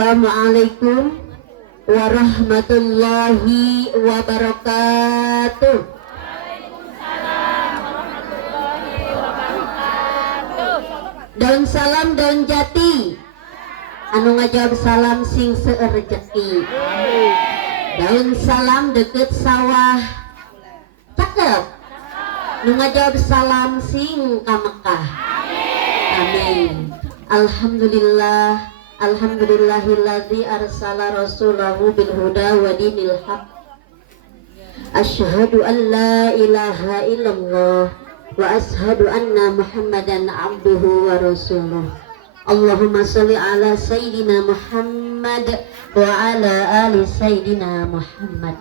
Assalamualaikum warahmatullahi wabarakatuh. Daun salam daun jati anu ngajawab salam sing seueur rejeki. Daun salam deket sawah cakep nu ngajawab salam sing ka Mekah. Amin. Alhamdulillah. Alhamdulillahilladzi arsala rasulahu bil huda wa dinil haq. Asyhadu an la ilaha illallah wa asyhadu anna Muhammadan abduhu wa rasuluh. Allahumma sholli ala sayyidina Muhammad wa ala ali sayyidina Muhammad.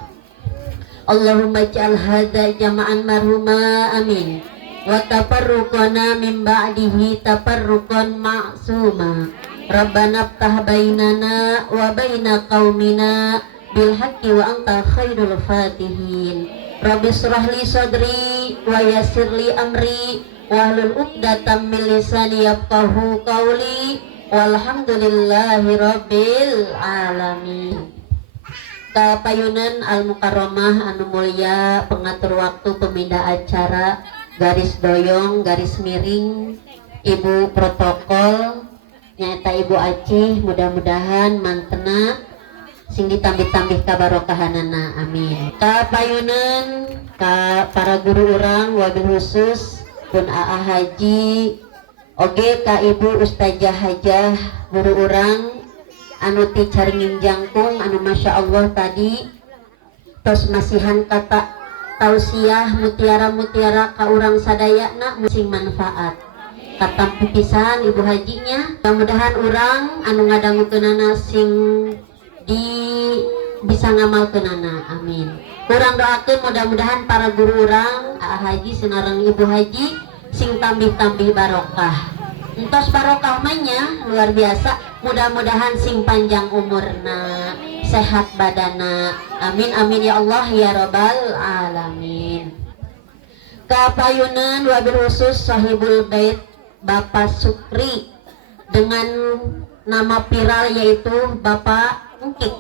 Allahumma ij'al hadza jama'an marhuma amin. Wa tafarruqana min ba'dihi tafarruqan ma'suma. Rabbana ftah bainana wa baina qaumina bil haqqi wa anta khairul fatihin. Rabbi shrah li sadri wa yassir li amri wahlul 'uqdatam min lisani yafqahu qawli. Walhamdulillahi rabbil alamin. Kapayunan Al Mukarramah anu mulya, pengatur waktu, pemindah acara, garis doyong, garis miring, ibu protokol nyata Ibu Aceh, mudah-mudahan mantena sing ditambih-tambih kabarokahanana, amin. Kapayunan ka para guru urang wabil khusus pun AA Haji oge ka Ibu Ustazah Hajah guru urang anu ti caringin jangkung anu Masya Allah tadi tos masihan kata tausiah mutiara-mutiara ka urang sadayana musing manfaat katampu pisan Ibu Hajinya. Mudah-mudahan urang anu ngadangukeunana sing di bisa ngamalkeunana, amin. Urang doakeun mudah-mudahan para guru urang AA Haji senareng Ibu Haji sing tambih-tambih barokah. Entos barokah manya luar biasa, mudah-mudahan sing panjang umurna, sehat badana, amin amin ya Allah ya rabbal alamin. Kapayunan wabil khusus sahibul bait Bapak Sukri dengan nama viral yaitu Bapak Engkik.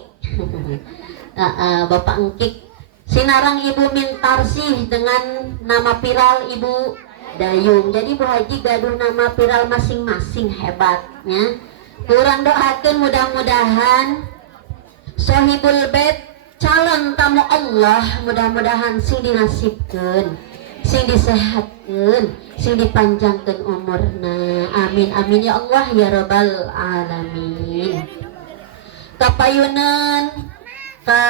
Bapak Engkik sinarang Ibu Mintarsih dengan nama viral Ibu Dayung. Jadi Bu Haji gaduh nama viral masing-masing, hebatnya. Kurang doakan mudah-mudahan sahibul bait calon tamu Allah mudah-mudahan sing dinasibkeun, sing disehatkeun, sing dipanjangkeun umurna, amin amin ya Allah ya rabbal alamin. Kapayunan ka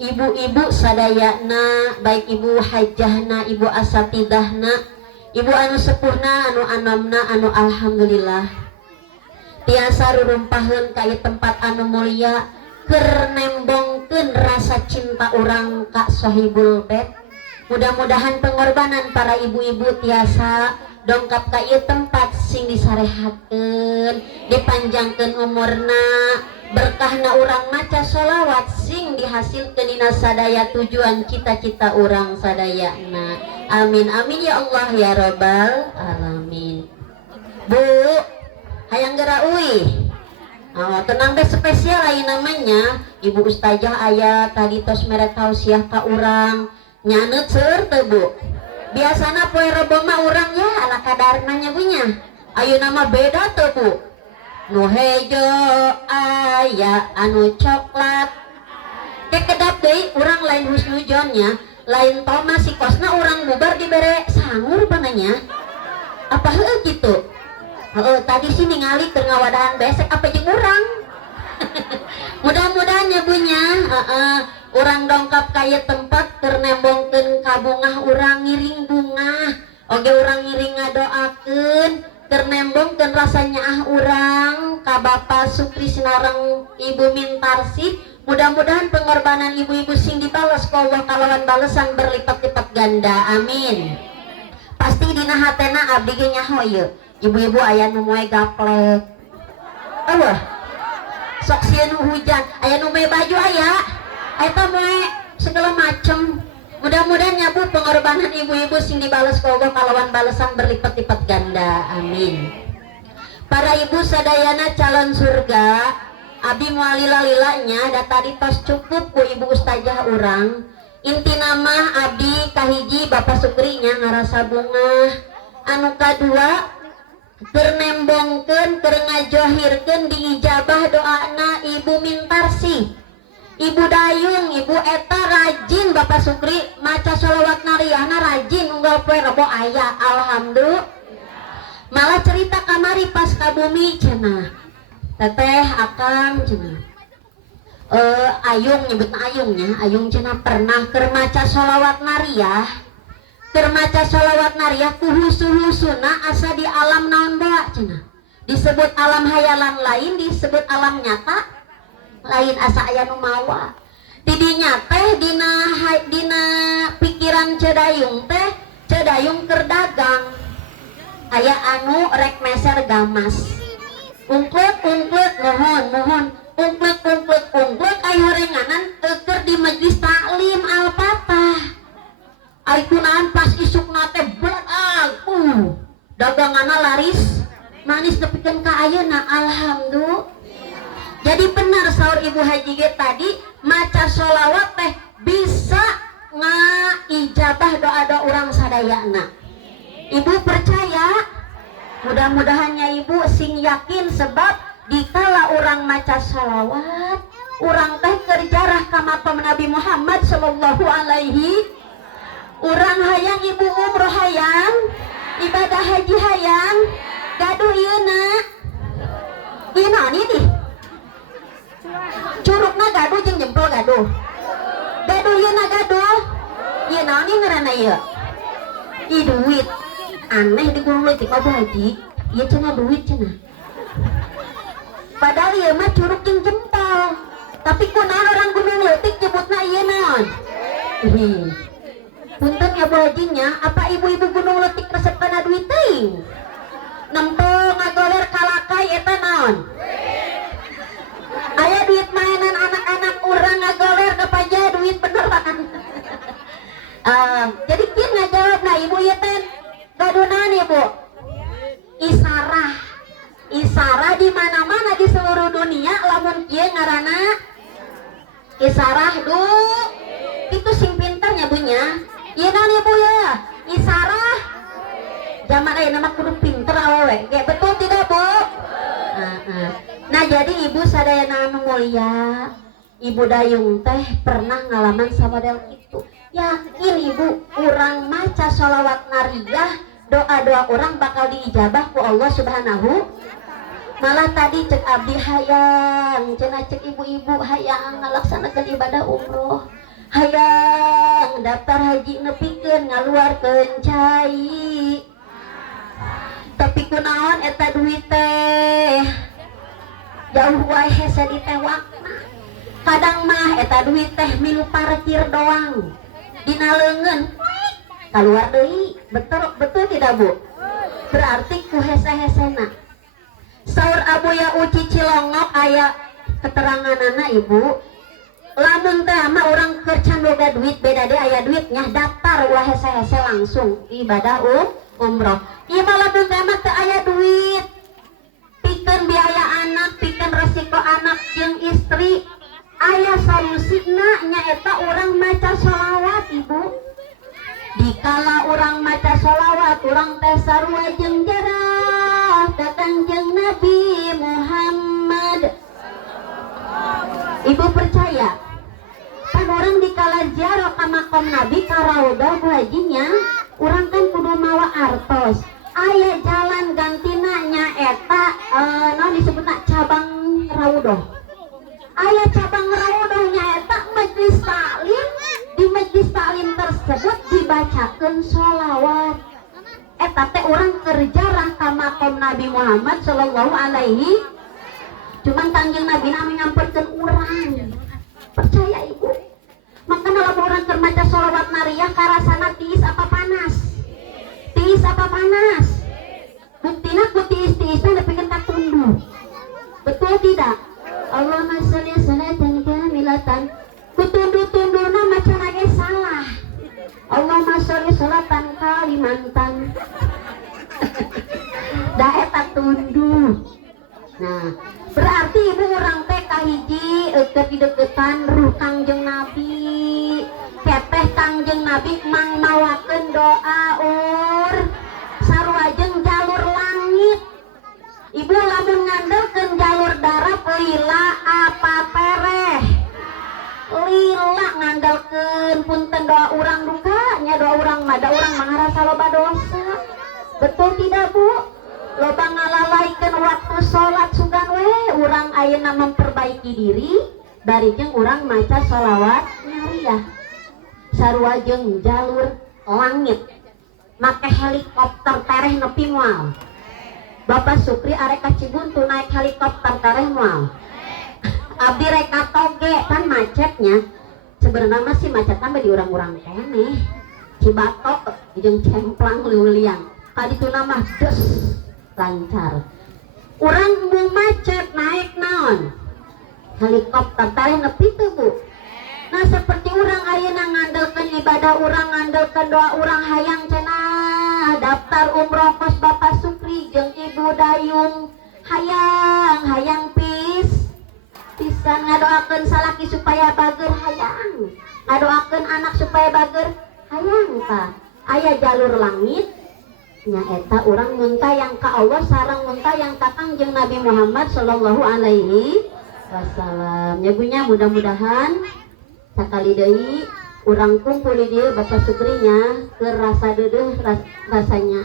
ibu-ibu sadayana, baik ibu hajahna, ibu asatidahna, ibu anu sepuhna, anu anomna, anu alhamdulillah tiasa rurumpaheun ka ieu tempat anu mulia keur nembongkeun rasa cinta urang ka sahibul bait. Mudah-mudahan pengorbanan para ibu-ibu tiasa dongkap ka ieu tempat sing disarehatkeun, dipanjangkeun umurna, berkahna urang maca sholawat sing dihasilkeun dina sadaya tujuan cita-cita urang sadayana, amin amin ya Allah ya rabbal alamin. Bu hayang geura uih. Tenang deh, spesial lain namanya Ibu Ustazah aya tadi tos mere tausiah ka urang nyaneut seueur teu Bu. Biasana poe Rebo mah urang ya ala kadarna nya bunya. Ayeuna mah beda teu Bu. Nu hejo aya anu coklat. Kekedap deui urang lain husnujonnya, lain toma si kosna urang bubar dibere sangur pananya. Apa heueuh kitu? Tadi sih ningali keur ngawadahan besek apa jeung urang. Mudah-mudahan ya bunya, urang dongkap ka ieu tempat keur nembongkeun ka bungah urang ngiring bunga. Oge urang ngiring ngadoakeun keur nembongkeun rasa nyaah urang ka Bapak Sukri sinareng Ibu Mintarsih. Mudah-mudahan pengorbanan ibu-ibu sing dibales ku Allah kalawan balesan berlipat-lipat ganda, amin. Pasti dina hatena abdi ge nyaho ieu. Ibu-ibu aya nu moe gaplek. Eueuh. Sok sieun hujan, aya nu moe baju aya. Eta moe segala macem. Mudah-mudahan ya Bu pengorbanan ibu-ibu sing dibales ku Allah kalawan balesan berlipat-lipat ganda, amin. Para ibu sadayana calon surga, abdi moal lila-lilanya da tadi tos cukup ku ibu ustazah urang. Inti nama abdi kahiji Bapak Sukrinya ngarasa bunga. Anu kadua keur nembongkeun keur ngajohirkeun diijabah doana Ibu Mintarsi. Ibu Dayung, Ibu eta rajin Bapak Sukri maca sholawat nariyahna rajin unggal poe Rebo aya. Alhamdulillah. Malah cerita kamari pas ka bumi cenah teteh akang cenah Ayung nyebutna Ayungnya Ayung cenah pernah keur maca sholawat nariyah kuhusu-husuna asa di alam naon bae cenah disebut alam hayalan lain disebut alam nyata lain asa aya nu mawa didinya teh dina pikiran Cedayung teh Cedayung keur dagang aya anu rek meser gamas ungklut mohon ungklut aya horenganan keur di majelis taklim Al-Fatah ari kunaon pas isukna teh beag daganganna laris manis nepikeun ka ayeuna. Alhamdulillah. Jadi benar saur Ibu Haji ge tadi maca sholawat teh bisa ngaijabah doa-doa urang sadayana. Ibu percaya, mudah-mudahannya ibu sing yakin sebab dikala orang maca sholawat, orang teh kerjarah ka maqam Nabi Muhammad sallallahu alaihi. Orang hayang ibu umroh hayang, ibadah haji hayang, gaduh ieu na. Ieu naon ini? Curugna gaduh jeung jempol gaduh. Gaduh ieu na gaduh. Ieu naon ieu ngaranna ieu? Ih duit. Aneh di guru letik Abu Haji iya cenah duit cenah padahal iya mah curug jeung jempol tapi kunaon orang gunung letik nyebutna ieu naon punten ya Bu Hajinya apa ibu-ibu gunung letik resep kana duit teuing nempel ngagoler kalakai eta naon aya duit mainan anak-anak urang ngagoler da paja duit beneran jadi kieu ngajawabna ibu ieu teh gadunan ibu isarah di mana-mana di seluruh dunia lamun kieu ngaranna isarah itu sing pinternya bunya ieu naon ibu ya isarah zaman ayeuna mah kudu pinter awewe ge betul tidak Bu nah jadi ibu sadayana anu mulia Ibu Dayung teh pernah ngalaman samodel itu yakin ibu urang maca sholawat nariyah doa-doa orang bakal diijabah ku Allah Subhanahu. Malah tadi cek abdi hayang cenah cek ibu-ibu hayang ngalaksanakeun ibadah umroh hayang daftar haji nepikeun ngaluarkeun cai tapi kunaon eta duit teh jauh wae hese ditewakna kadang mah eta duit teh milu parkir doang dina leungeun keluar deui betul tidak Bu? Berarti ku hese-hesena saur Abuya Uci Cilongok aya keteranganana ibu lamun teh mah urang keur can boga duit beda deh aya duitnya daftar ulah hese-hese langsung ibadah umroh ieu mah lamun teh mah teu aya duit pikeun biaya anak pikeun resiko anak jeung istri aya solusina nyaeta urang maca sholawat ibu dikala orang maca sholawat orang teh sarua jeung jarah datang jeung Nabi Muhammad. Ibu percaya kan orang dikala ziarah ka maqam Nabi ka raudhah Bu Hajinya orang kan kudu mawa artos aya jalan gantina nyaeta naon disebutna cabang raudhah aya cabang raudhah nyaeta majelis taklim di majelis taklim tersebut dibacakeun sholawat eta teh urang kerjarah ka maqam Nabi Muhammad sallallahu alaihi cuman kangjeng Nabi nami ngamperkeun urang percaya ibu makanya lamun urang keur maca sholawat nariyah karasana tiis apa panas buktina ku tiis-tiisna nepikeun ka tunduh betul tidak Allahumma sholli sholatan kamilatan kutundu-tunduna maca lagi salah Allahumma sholli sholatan kalimatan da eta tundu Nah berarti ibu orang teh kahiji kedeketan ruh Kangjeng Nabi, kepeh Kangjeng Nabi mang mawakeun doa sarwajeng jalur langit. Ibu lamun ngandelkeun jalur darat lila apa pereh, lila ngandalkeun punten doa urang duka nya doa urang mah da urang mangarasa loba dosa. Betul tidak Bu? Loba ngalalaikeun waktu sholat sugan we urang ayeuna memperbaiki diri bari jeung urang maca sholawat nyariah sarua jeung jalur langit make helikopter tereh nepi moal. Bapak Sukri arek ka Cibuntu naik helikopter tereh moal. Abdi reka toge kan macetnya sebenarnya masih macet tambah di urang-urang keneh Cibatok jeung Cemplang liuliang kaditu nama des lancar. Urang mau macet naik naon helikopter tereh nepi teu Bu. Nah seperti urang ayeuna ngandelkeun ibadah urang ngandelkeun doa urang hayang cenah daftar umroh kos Bapak Sukri jeung Ibu Dayung hayang pisan ngadoakeun salaki supaya bager hayang, ngadoakeun anak supaya bager hayang ta. Aya jalur langit nyaeta urang muntayang ka Allah sareng muntayang ka Kangjeng Nabi Muhammad sallallahu alaihi wasallam. Ya bunya mudah-mudahan sakali deui urang kumpul di dieu Bapak Sukrinya keur rasa deudeuh rasanya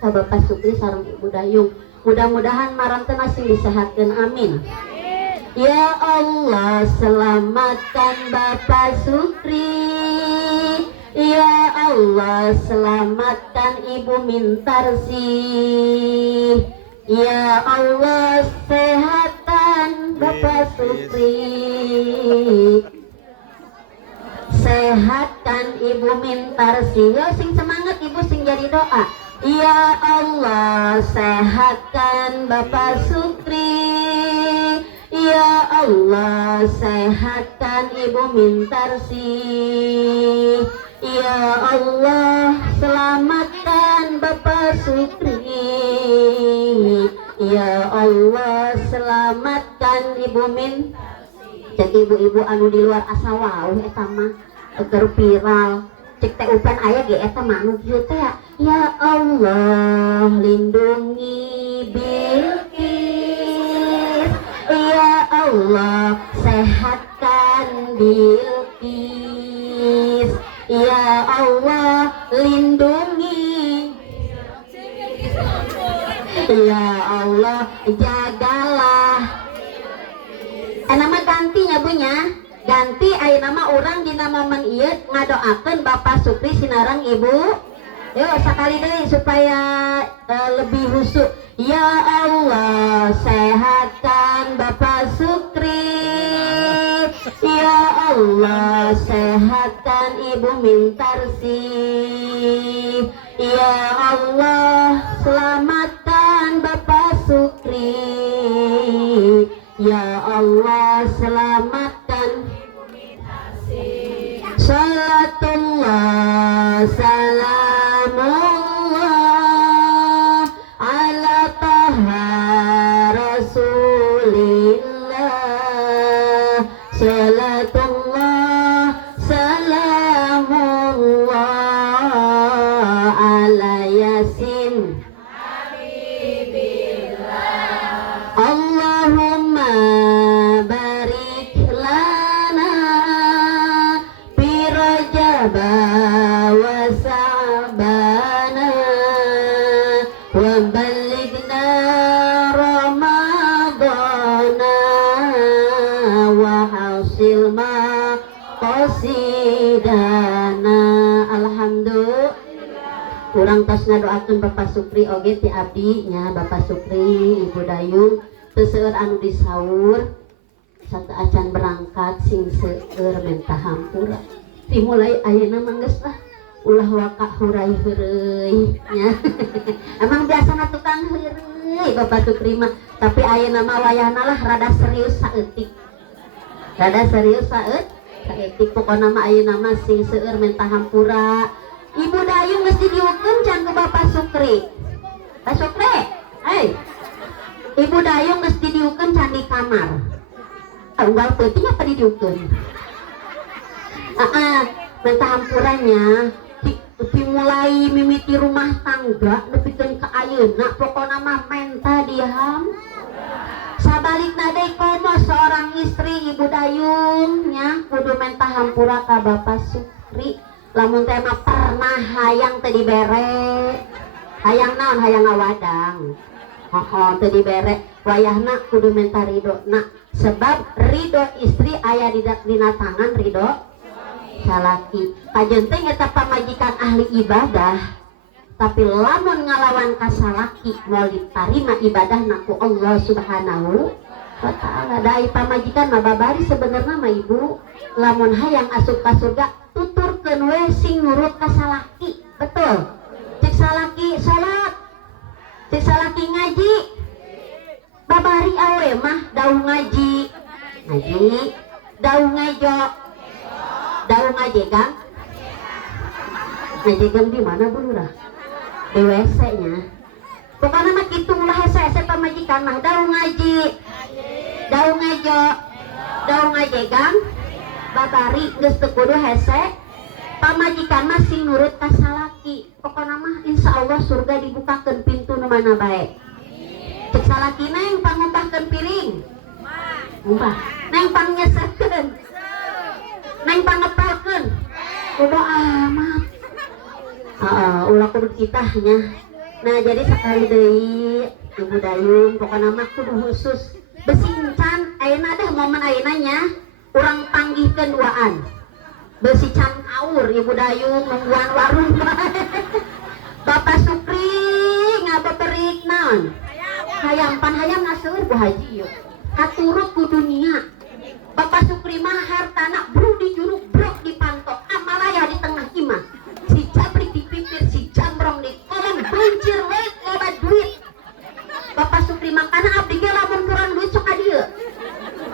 ka Bapak Sukri sareng Ibu Dayung. Mudah-mudahan marantena sing disehatkeun amin. Ya Allah selamatkan Bapak Sukri, ya Allah selamatkan Ibu Mintarsi, ya Allah sehatkan Bapak Sukri, sehatkan Ibu Mintarsi. Yo sing semangat Ibu sing jadi doa. Ya Allah sehatkan Bapak Sukri, ya Allah sehatkan Ibu Mintarsi, ya Allah selamatkan Bapak Sukri, ya Allah selamatkan Ibu Mintarsi. Cek ibu-ibu anu di luar asa wauh eta mah keur viral. Cek teh upan aya ge eta mah anu kieu teh ya Allah lindungi Bilqis, ya Allah sehatkan Bilqis, ya Allah lindungi, ya Allah jagalah. Nama gantinya bunya ganti ayo nama orang di nama momen ieu ngadoakeun Bapak Sukri sinarang Ibu. Yuk sekali deui supaya lebih husuk. Ya Allah sehatkan Bapak Sukri, ya Allah sehatkan Ibu Mintarsi, ya Allah selamatkan Bapak Sukri, ya Allah selamatkan. Salatullah salamullah ala taha rasulillah. Salatullah salamullah ala yasin Allahumma barik lana fi Rajaba wa Sa'bana wa ballighna Ramadana wa hasil ma qasidana. Alhamdulillah. Kurang tos ngadoakeun Bapak Sukri oge ti abdi nya Bapak Sukri Ibu Dayung teu seueur anu disaur satu acan berangkat sing seueur menta hampura dimulai ayeuna mah geus lah ulah waka hurai heureuy nya. Emang biasana tukang heureuy Bapak Sukri mah tapi ayeuna mah wayahna lah rada serius saeutik. Rada serius saeutik pokona mah ayeuna mah sing seueur menta hampura. Ibu Dayung mesti diukeun can ke Bapak Sukri. Pak Sukri, hei, Ibu dayung geus didiukeun can di kamar. Unggal peuting apa didiukeun? Mentah hampurannya dimulai mimiti rumah tangga nepikeun ka ayeuna pokona mah menta diam. Sabalikna deui komo seorang istri ibu dayungnya kudu menta hampura ka Bapak Supri. Lamun teh mah pernah hayang teu dibere. Hayang naon? Hayang ngawadang. Teu dibere wayahna kudu menta ridona. Sebab ridho istri aya dina tangan ridho salaki. Kajenting eta pamajikan ahli ibadah, tapi lamun ngalawan kasalaki mau ditarima ibadahna ku Allah Subhanahu wa ta'ala. Dai pamajikan mah babari sebenarnya mah ibu, lamun hayang asup ka surga tuturkeun we sing nurut kasalaki. Betul. Cek salaki salat, cek salaki ngaji, babari awe mah daung ngaji, daung ngejo, daung ngajegang. Ngajegang di mana Bu Lurah? Di WC nya. Pokoknya mah kitu ulah hese pamajikan mah daung ngaji, daung ngejo, daung ngajegang, babari geus teu kudu hese. Pamajikan mah sing nurut ka salaki. Pokona mah insyaallah surga dibukakeun pintu nu mana bae. Cek salaki neng pangumpahkeun piring. Umpah. Neng pangnyeserkeun. Neng pangepelkeun. Kudu amat. Ulah kudu kitahnya. Nah, jadi sakali deui ibu dayung pokona mah kudu khusus besi encan ayeuna teh momen ayeuna nya urang panggihkeun duaan. Besi can kaur ibu dayung nungguan warung Bapak Supri ngabeperik naon hayam pan hayam naseur Bu Haji yuk katurut ku dunia. Bapak Supri mah hartana bro di juruk brok di pantok amalaya di tengah imah si jabrik di pipir si jambrong di kolong bencir wek loba duit. Bapak Supri mah kana abdi ge lamun kurang duit sok ka dieu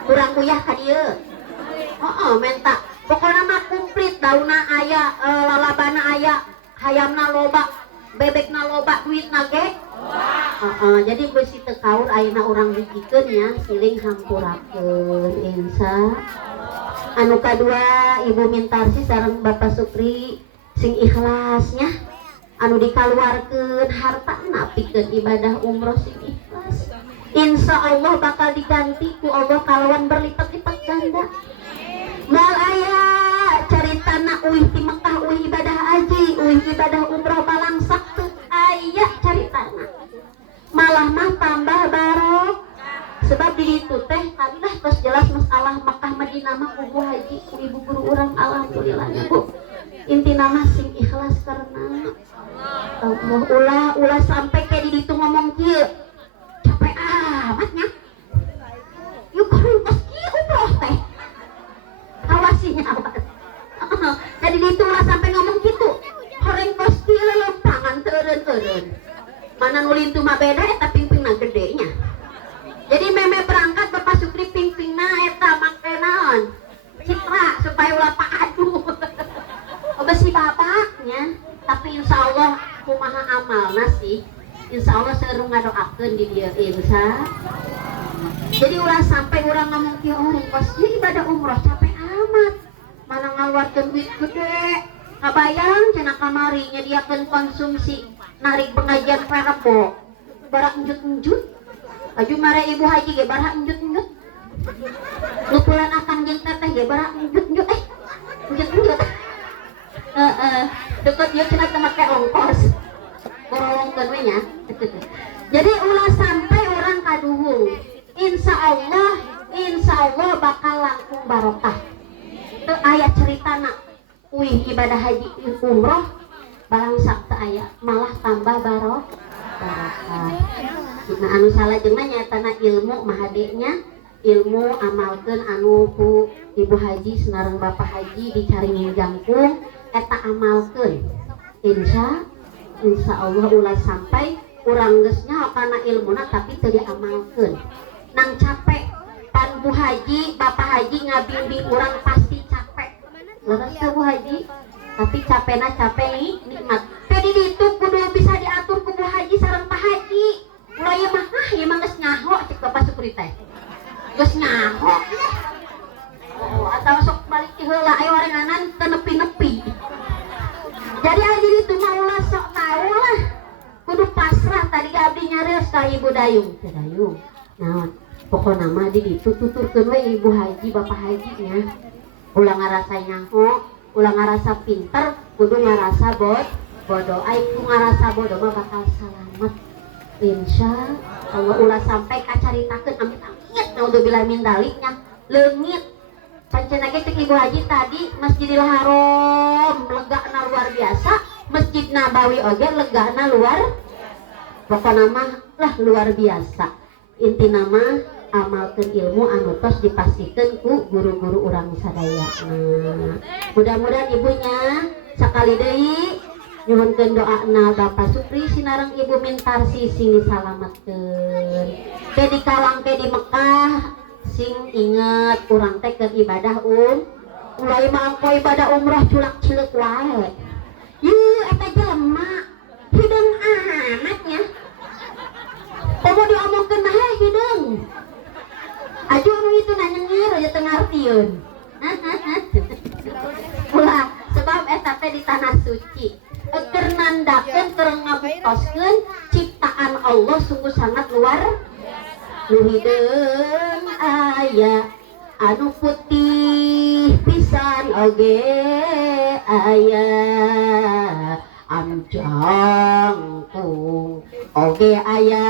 kurang kuyah ka dieu menta pokoknya mah komplit dauna aya lalabana aya hayamna loba bebekna loba duitna ge jadi besi teu kaur ayeuna urang bikikeun nya siling hampurakeun insya. Anu kadua Ibu Mintarsi sareng Bapak Supri sing ikhlasnya anu dikaluarkeun hartana pikeun ibadah umroh sing ikhlas insya Allah bakal diganti ku Allah kalawan berlipat-lipat ganda. Moal aya caritana uih di Mekah uih ibadah haji uih ibadah umroh balangsak teu aya caritana malah mah tambah barok sebab di ditu teh tadi lah tos jelas masalah Mekah Madinah mah kubu haji ku ibu guru urang alhamdulillahnya Bu intina mah sing ikhlas karena Allah ulah sampai kayak di ditu ngomong kieu capek amatnya yuk kos kieu umroh teh awasinya awas. Jadi ditulah sampai ngomong gitu. Horeng kosti lelempangan teureun-teureun. Mana nulin tu mah beda eta pingpingna gedenya. Jadi meme berangkat Bapak Supri pingpingna eta make naon? Citra supaya ulah paadu. Besi babaknya. Tapi insyaallah kumaha amalna sih. Insyaallah seueur ngadoakeun di dieu insya. Jadi ulah sampai urang ngomong kieu horeng kosti ibadah umroh capek amat mana ngaluarkeun duit gede kabayang cenah kamari nyediakeun konsumsi narik pengajian Rebo bara enjut-enjut aju mare ibu haji ge bara enjut-enjut lupulan akan jeung teteh ge bara enjut-enjut enjut-enjut deket ieu cenah teu make ongkos ngorongkeun we nya jadi ulah sampai orang kaduhung insya Allah bakal langkung barokah. Teu aya ceritana uih ibadah haji umroh balangsak teu aya malah tambah barokah. Nah anu salajengna nyatana ilmu mahadenya ilmu amalkeun anu ku ibu haji sareng bapak haji dicaringin jangkung eta amalkeun insya Allah ulah sampai urang geus nyaho kana ilmuna tapi teu diamalkeun nang capek pan Bu Haji Bapak Haji ngabimbing urang pasti capek leres ke Bu Haji tapi capekna capek nikmat tadi ditu kudu bisa diatur ku Bu Haji sareng Pak Haji Lo ieu mah ieu mah geus ngaho cek Bapak Sukri teh. Geus ngaho. Oh, atawa sok balik ti heula aya orenganan teu nepi-nepi. Jadi adi ditu mah ulah sok tahu lah. Kudu pasrah tadi abdi nyareos ka Ibu Dayung. Teh Dayung. Naon? Pokona mah di ditu tuturkeun we Ibu Haji Bapak Haji nya. Ulah ngarasa nyaho, ulah ngarasa pinter, kudu ngarasa bodoh. Ai ku ngarasa bodoh mah bakal salamet. Insya Allah ulah sampai kacaritakeun amit-amit naudzubillah min daliknya leungit. Pancen ge cek Ibu Haji tadi Masjidil Haram legana luar biasa, Masjid Nabawi oge legana luar. Pokona mah lah luar biasa. Intina mah amalkeun ilmu anu tos dipastikeun ku guru-guru urang sadaya. Mudah-mudahan ibunya sakali deui nyuhunkeun doana Bapak Sukri sinareng Ibu Mintarsi sing disalametkeun. Ke di Kalang ke di Mekah sing inget urang teh keur ibadah ulai mah engko ibadah umrah culak-cileuk wae. Yuh eta jelema hideung amatnya. Komo diomongkeun mah hideung. Aju anu itu nanyengir aja teu ngartieun. Ulah sebab eta teh di tanah suci. Keur nandakeun keur ngabukoskeun ciptaan Allah sungguh sangat luar hideung aya anu putih pisan oge aya anu jangkung oge aya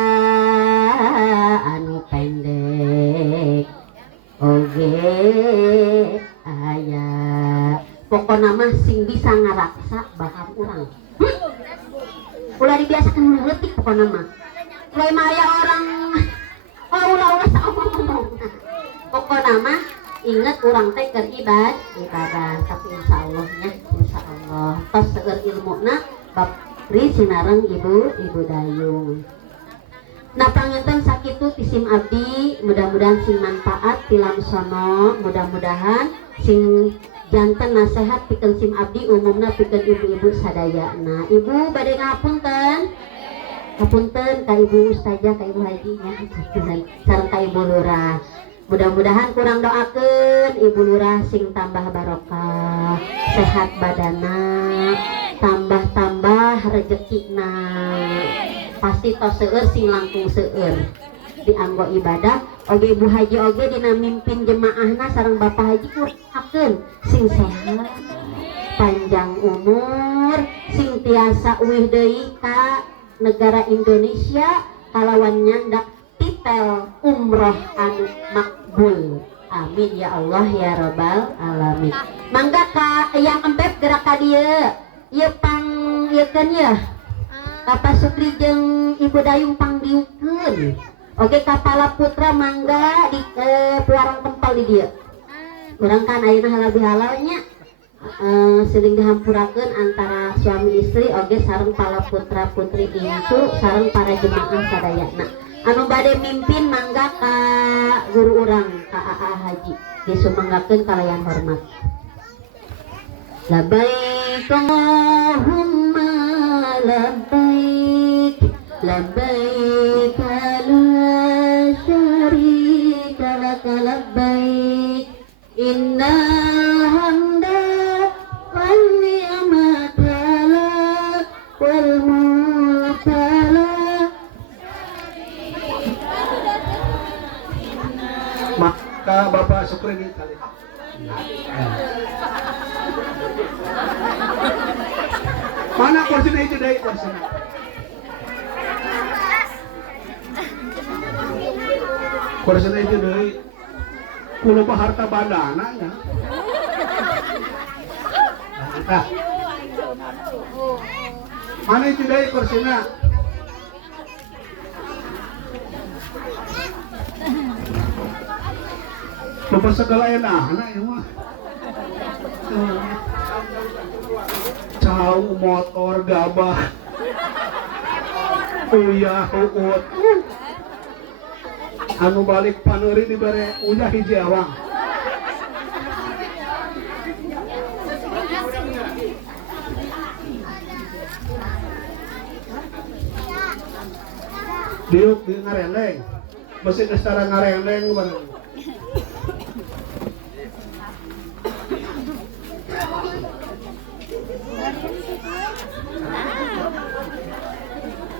anu pendek oge aya pokona mah sing bisa ngaraksa baham urang. Ulah dibiasakeun ngeutik pokona mah. Ulah mah aya orang ulah saomong-omong. Pokona mah inget urang teh keur ibadah tapi insyaallah nya insyaallah tos seueur ilmuna Bapri sinareng Ibu Dayung. Nah panginten sakitu tisim abdi mudah-mudahan sing manfaat tilam sono mudah-mudahan sing janten nasehat pikeun sim abdi umumna pikeun ibu-ibu sadayana. Ibu bade ngapunten. Hapunten ka Ibu Ustazah, ka Ibu Haji nya, sareng ka Ibu Lurah. Mudah-mudahan kurang doakeun Ibu Lurah sing tambah barokah, sehat badana, tambah rezekina. Pasti tos seueur sing langkung seueur. Dianggo ibadah, oge Ibu Haji oge dina mimpin jemaahna sareng Bapak Haji kurakeun sing sehat, panjang umur, sing tiasa uwih deui ka negara Indonesia kalawan nyandak titel umroh anu makbul. Amin ya Allah ya rabbal alamin. Mangga ka yang empep gerak ka dieu. Ieu pang ieu kan ya. Bapak Sukri jeung Ibu Dayung pang diukeun. Oke Kapala Putra mangga di puarang tempel di dieu. Urang kan ayeuna halal-halal nya. Sering dihampurakeun antara suami istri oge sareng pala putra putri itu sareng para jemaah sadayana anu bade mimpin mangga ka guru urang ka AA Haji disumanggakeun kalayan hormat. Labbaik Allahumma labbaik labbaik la syarika lak labbaik innal hamda maka Bapak Sukri di tali. Mana kursinya itu dari kursinya? Kursinya itu dari kulo harta bandana nya. Nah, mana itu dari kursinya? Lupa segala enak ya mah. Cau motor gabah. Uyah uut. Anu balik paneuri dibere uyah hiji awang. diuk di ngarendeng masih kestara ngarendeng bareng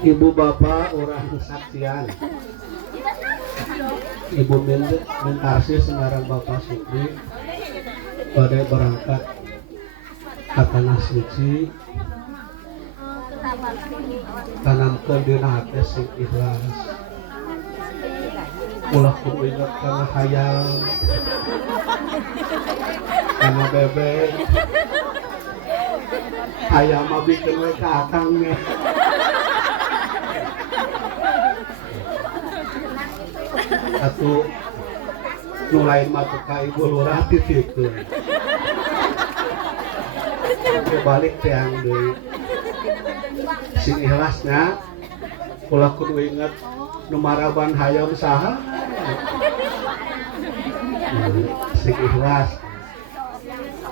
ibu bapak orang kesaksian ibu mentarsi sengarang bapak Sukri pada berangkat ke tanah suci tanamkan dina hati sing ikhlas ulah kudu ingat kana hayal kana bebek hayal mah bikin we ka akangnya satu nulain matu ka ibu lurah titipkeun balik tiang deui sing ikhlasnya ulah kudu inget nu maraban hayam saha sing ikhlas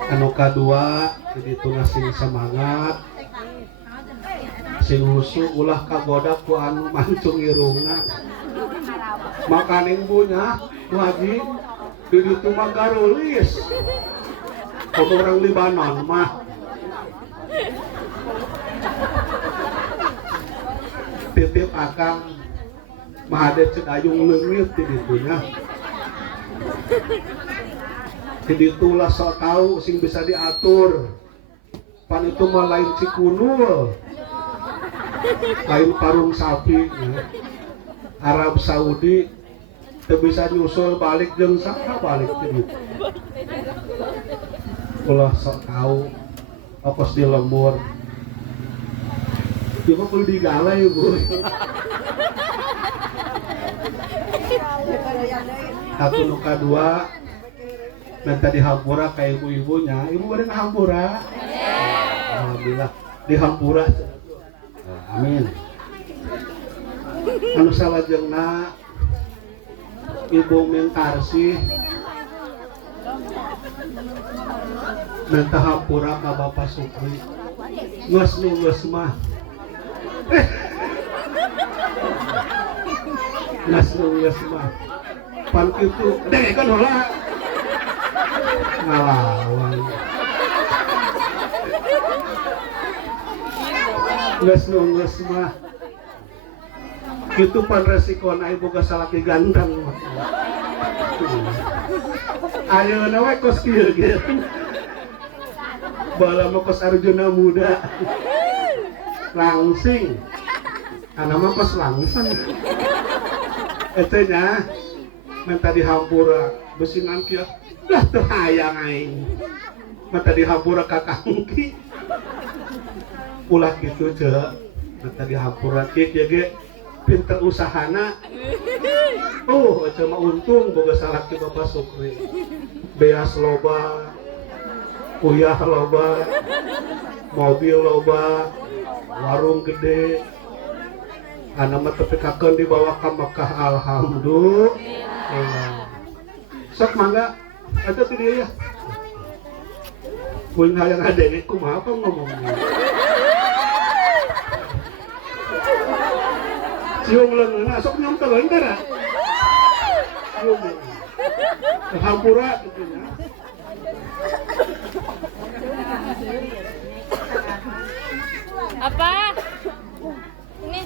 anu kadua jadi tuna sing semangat sing husu ulah kagoda ku anu mancung irungna makaning bunya lagi di ditu mah garulis orang Libanon mah titip akang mahade cedayung leungit di ditunya di ditulah sok tahu sing bisa diatur pan itu mah lain cikunul lain parung sapi ya. Arab Saudi teu bisa nyusul balik jeung saka balik di ditu ulah sok tahu ongkos di lembur ibu perlu digalai ibu satu nuka dua minta dihampura ke ibu-ibunya ibu boleh ngahampura alhamdulillah dihampura amin anu salajengna ibu mentarsi minta hampura ka Bapak Sukri geus nu geus mah geus nu geus mah pan kitu dengekeun heula ngalawan geus nu geus mah kitu pan resikona ibu geus salaki ganteng ayeuna we kos kieu bala mah kos Arjuna muda langsing anak mah kos langsung etenya minta dihampura besinan kieu dah teu hayang aing minta dihampura ka kangki ulah kitu ceuk minta dihampura kieu ge pinter usahana mah untung boga salaki Bapak Sukri beas loba kuyah loba mobil loba warung gede ana mah tepikakeun dibawa ka Mekah alhamdulillah sok mangga atuh ti dieu ya mun hayang adenge kumaha apa ngomongnya cium leungeunna sok nyom teuleun tara cium hampura kitu nya apa ini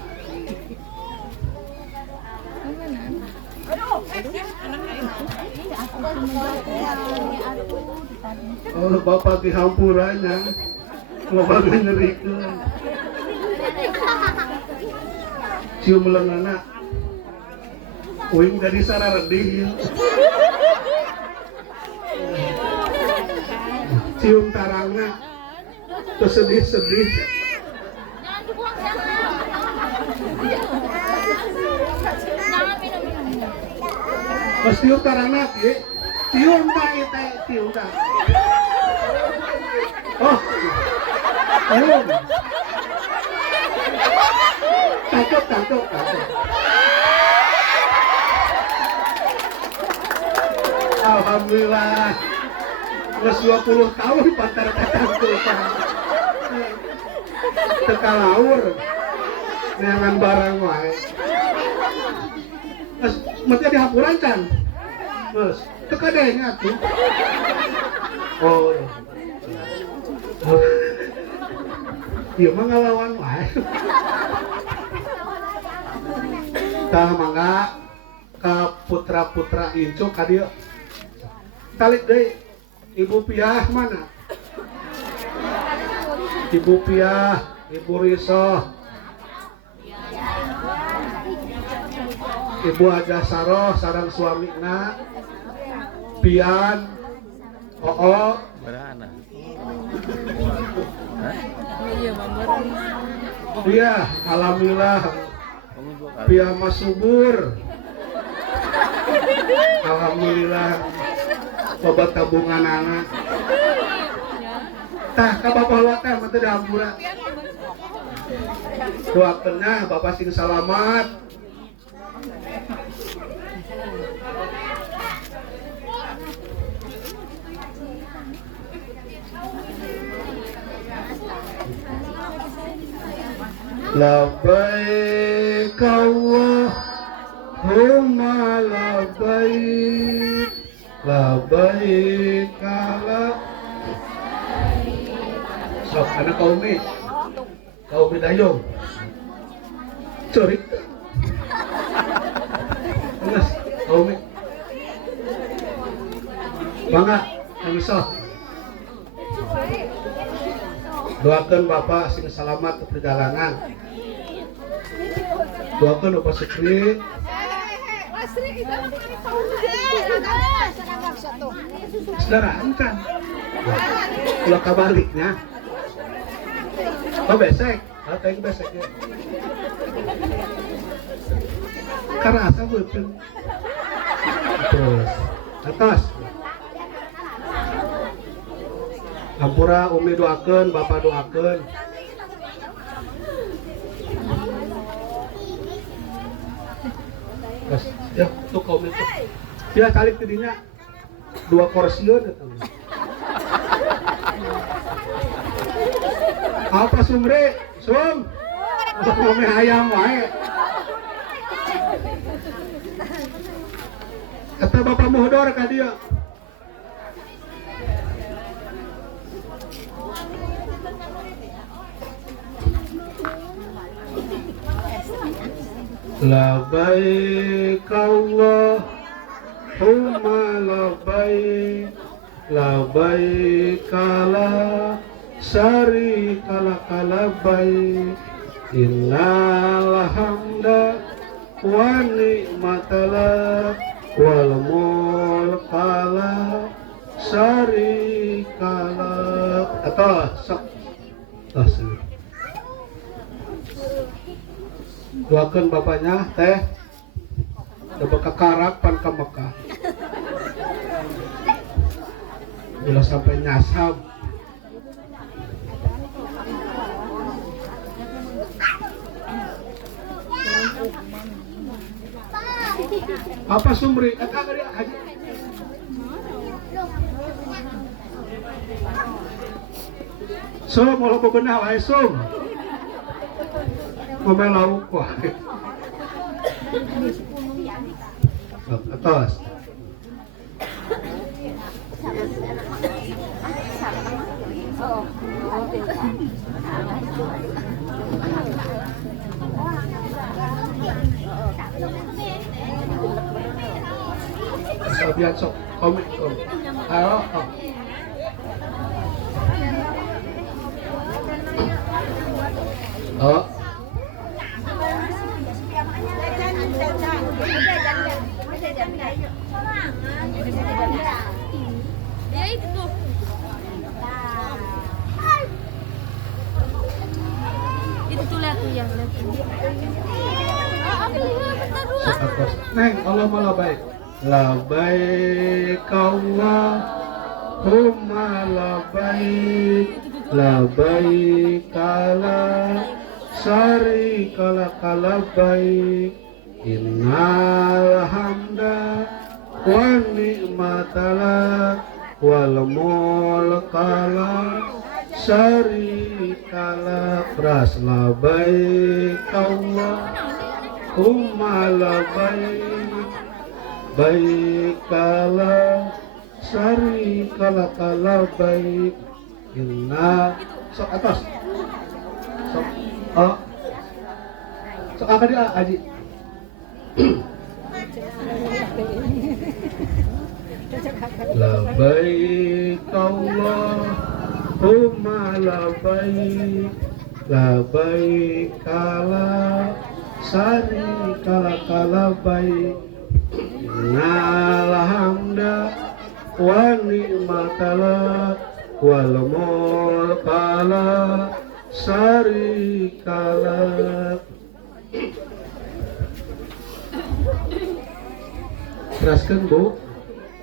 oh bapak dihampuranya loba nyerikeun cium leungeunna uing jadi sararedih cium tarangna terus sedih-sedih pas cium tarangna cium tak itu cium tak oh cium tangkap alhamdulillah geus 20 tahun pantar tatangkul teka laur neangan barang wae Mas mati dihapuran can. Mas tekadenya tuh. Oh. Iya mah ngalawan wae. Tah mangga ka putra-putra incu ka dieu. Talik deui. Ibu Piah mana? Ibu Piah, Ibu Riso, Ibu Aja Saroh sareng suamina, Pian, Oo, Berana. iya, alhamdulillah, Pian mas subur, alhamdulillah, obat tabungan anak. Tah ka bapak lu teh mah teu dihampura. Doakeunna bapak sing salamat. Labbaik Allahumma labbaik labbaik sok anak kaum dayung cerik enggak kaum bangga anu sok doakeun bapak sing selamat ke perjalanan doakeun Bapak Sukri saudara kan ulah kabaliknya oh besek atau yang besek ya karena asa betul terus atas Ampura Umi doakeun Bapak doakeun terus ya tuh kau itu dia kali tidinya 2 porsiun itu apa Sumri Sum untuk ngome ayam wae kata Bapak Muhdor ka dia labbaik Allahumma labbaik labbaik la syarika lak labbaik innal hamda wa ni'mata lak wal mulka la syarika lak atau sok doakeun bapaknya teh dapat kekarak pan ka Mekah bila sampai nyasab apa Sumri eta gari haji Sum mau bebenah wae Sum ngomel lauk wae atas Sabian sok komik ayo oh Ya itu tuh. Itu tuh lihat tuh yang lihat. Aku lihat bentar dulu. Neng Allah malah baik labbaik Allahumma labbaik labbaik la syarika lak labbaik innal hamda wa ni'mata lak wal mulka la syarika lak ras labbaik Allah Umalabaik baik kala sari kala kala baik inna sok atas sok sok akadi aji labaik Allahumma labaik kala sari kala kala baik innal hamda wa ni'matala wal mulkala sarikala. Teraskeun Bu,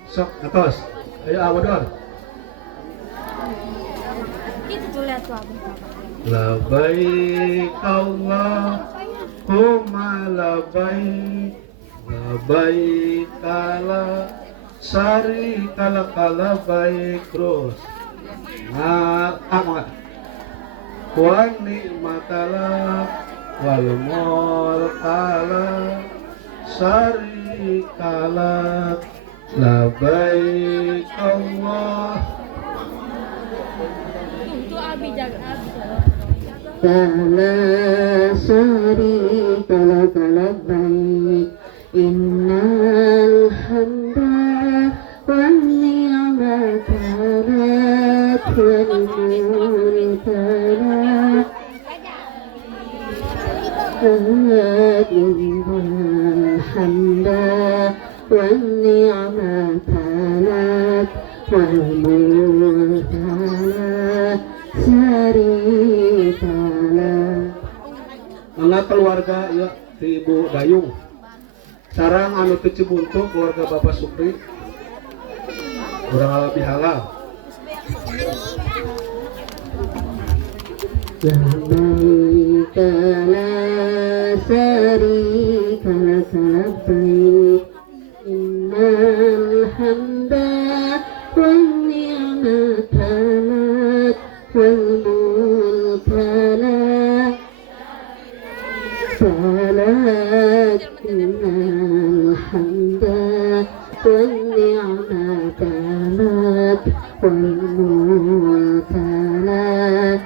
sok atos ayo awador Itu tuh lihat tuh abang. labaik Allahumma labaik kala sari kala kala baik terus wa ni'matala wal mulkala sari kala labaik Allah. Itu abi jaga abi. La syarika laka labbaik innal hamda wan ni'mata lak wal mulka lak innal hamda wan ni'mata lak wal mulka lak syarika lak. Mangga keluarga ya si Ibu Dayung sarang anu teu Cibuntu keluarga Bapak Supri urang lebih halal labbaik la syarika laka labbaik innal hamda wan ni'mata lak wal mulka lak لك innal hamda wan ni'mata lak wal mulka lak